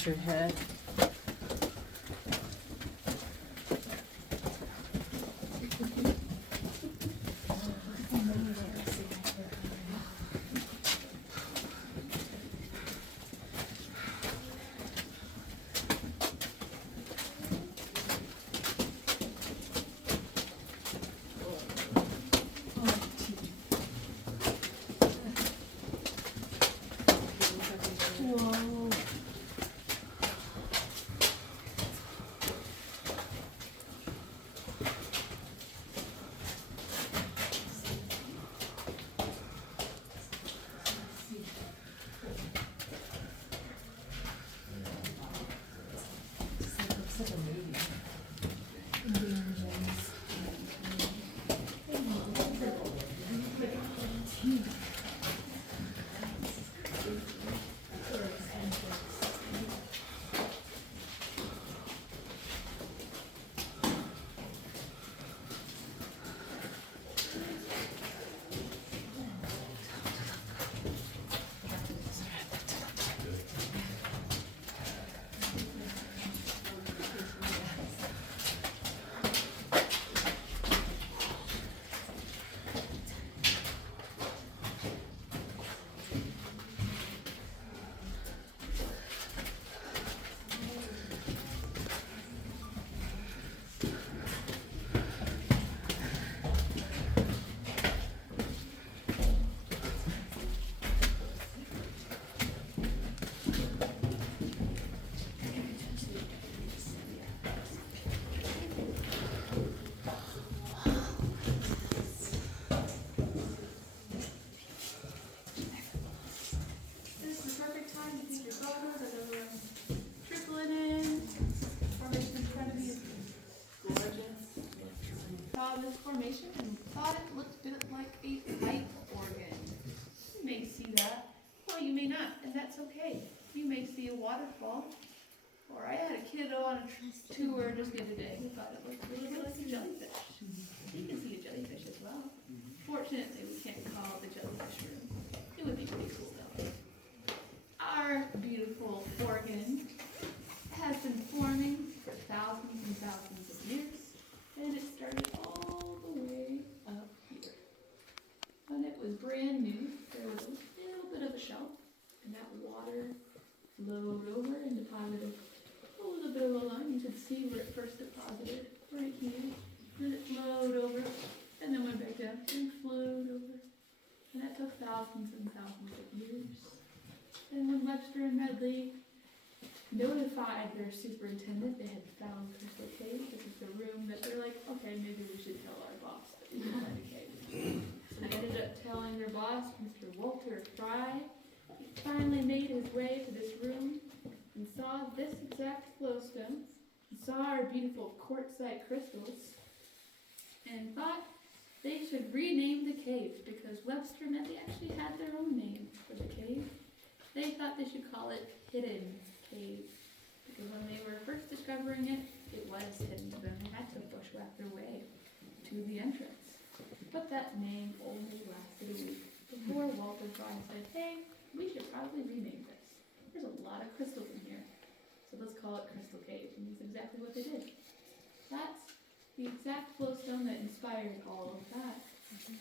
wash your head. Whoa. This formation and thought it looked a bit like a pipe organ. You may see that, or you may not, and that's okay. You may see a waterfall, or I had a kiddo on a tour just the other day who thought it looked a little bit like a jellyfish. You can see a jellyfish as well. Fortunately, we can't call it the jellyfish room. It would be pretty cool though. Our beautiful organ has been forming for thousands and thousands of years. And it started all the way up here. When it was brand new, there was a little bit of a shelf, and that water flowed over and deposited a little bit of a line. You could see where it first deposited, right here. Then it flowed over, and then went back down and flowed over. And that took thousands and thousands of years. And when Webster and Medley notified their superintendent they had found Crystal Cave. This is the room that they're like, okay, maybe we should tell our boss that we found a cave. So they ended up telling their boss, Mr. Walter Fry. He finally made his way to this room and saw this exact flowstone, and saw our beautiful quartzite crystals, and thought they should rename the cave because Webster and Medley actually had their own name for the cave. They thought they should call it Hidden Cave, because when they were first discovering it, it was hidden to them. They had to bushwhack their way to the entrance. But that name only lasted a week before Walter Fry said, hey, we should probably rename this. There's a lot of crystals in here, so let's call it Crystal Cave. And that's exactly what they did. That's the exact flowstone that inspired all of that.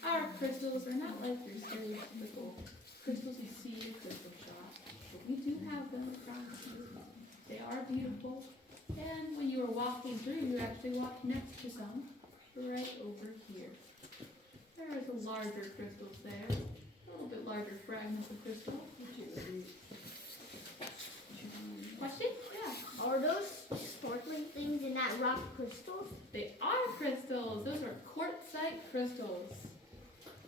Our crystals are not like your stereotypical crystals you see in a crystal shop. But we do have them across here. They are beautiful. And when you were walking through, you actually walked next to some right over here. There is a larger crystals there. A little bit larger fragments of crystal. Watch it? Yeah. Are those sparkling things in that rock crystals? They are crystals. Those are quartzite crystals.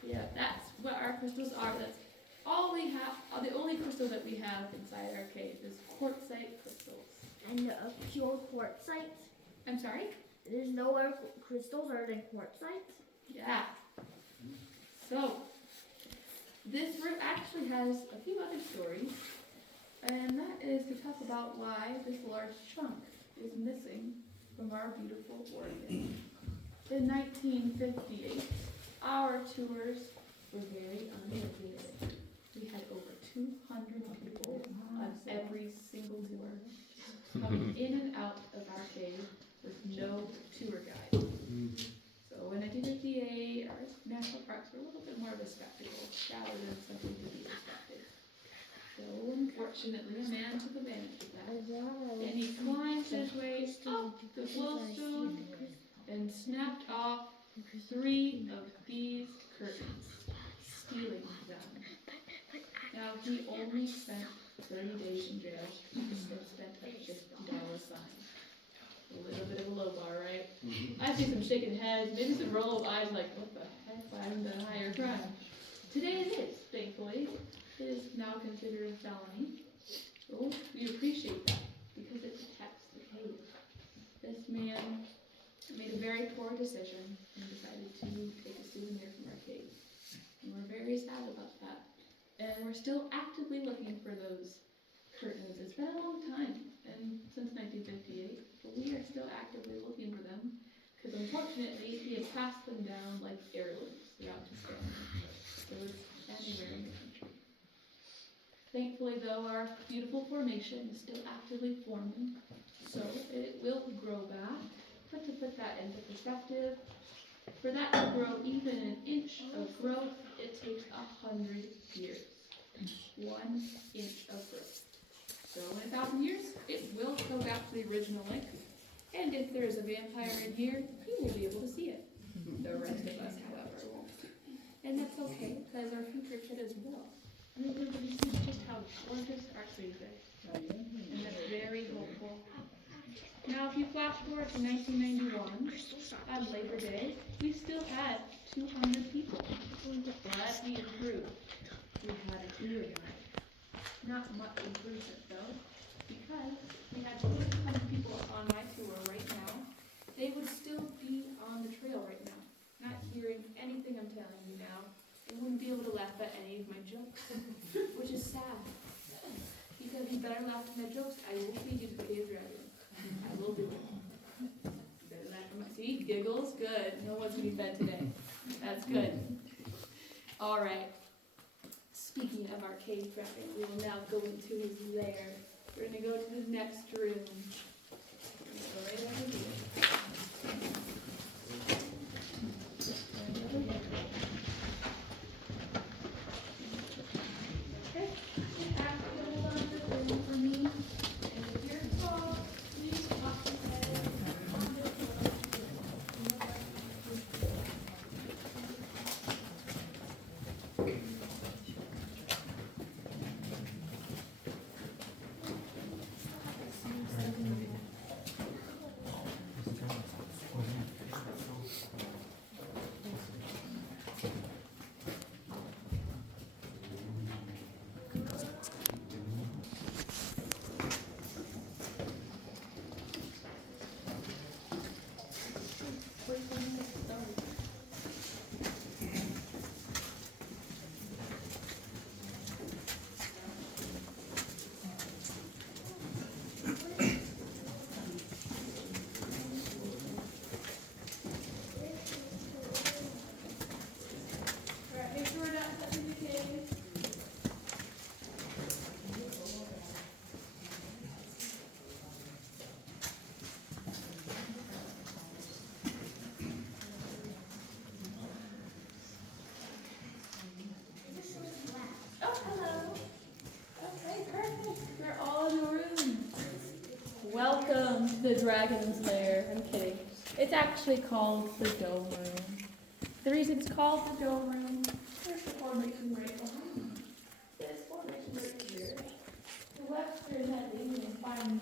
Yeah, that's what our crystals are. That's all we have. The only crystal that we have inside our cave is quartzite crystals. And pure quartzite? I'm sorry? There's no other crystals other than quartzite? Yeah. So, this room actually has a few other stories, and that is to talk about why this large chunk is missing from our beautiful organ. In 1958, our tours were very unregulated. We had over 200 people on every single tour, coming in and out of our cave with no tour guide. So when I do the PA, our national parks are a little bit more of a spectacle rather than something to be respected. So unfortunately, a man took advantage of that, and he climbed his way up the glowstone and snapped off 3 of these curtains, stealing them. Now, he only spent 30 days in jail and spent a $50 fine. A little bit of a low bar, right? I see some shaking heads, maybe some roll of eyes like, what the heck, I haven't done a higher crime. Today it is, thankfully. It is now considered a felony. So we appreciate that because it protects the cave. This man made a very poor decision and decided to take a souvenir from our cave. And we're very sad about that. And we're still actively looking for those curtains. It's been a long time, and since 1958, but we are still actively looking for them, because unfortunately, he has passed them down like heirlooms throughout his family. So it's anywhere in the country. Thankfully, though, our beautiful formation is still actively forming, so it will grow back. But to put that into perspective, for that to grow even an inch of growth, it takes 100 years. 1 inch of growth. So in 1,000 years, it will go back to the original length. And if there's a vampire in here, he will be able to see it. The rest of us, however, won't. And that's okay, because our future kids will. And everybody sees just how gorgeous our trees are. And that's very hopeful. Now, if you flash forward to 1991, on Labor Day, we still had 200 people. But we improved. We had a tour guide. Not much improvement though, because we had 200 people on my tour right now. They would still be on the trail right now, not hearing anything I'm telling you now. They wouldn't be able to laugh at any of my jokes, which is sad. Because you better laugh at my jokes, I will feed you to the cave dragon. I will do it. You better laugh at my, see, giggles, good. No one's gonna be fed today. That's good. All right. Speaking of our cave dragon, we will now go into his lair. We're going to go to the next room. Go right over here. Okay. After hold on to the room for me. And if you're tall, please pop your head on the floor. Welcome to the dragon's lair. I'm kidding. It's actually called the dome room. The reason it's called the dome room, there's the formation right behind me. This formation right here. The Western heading and finding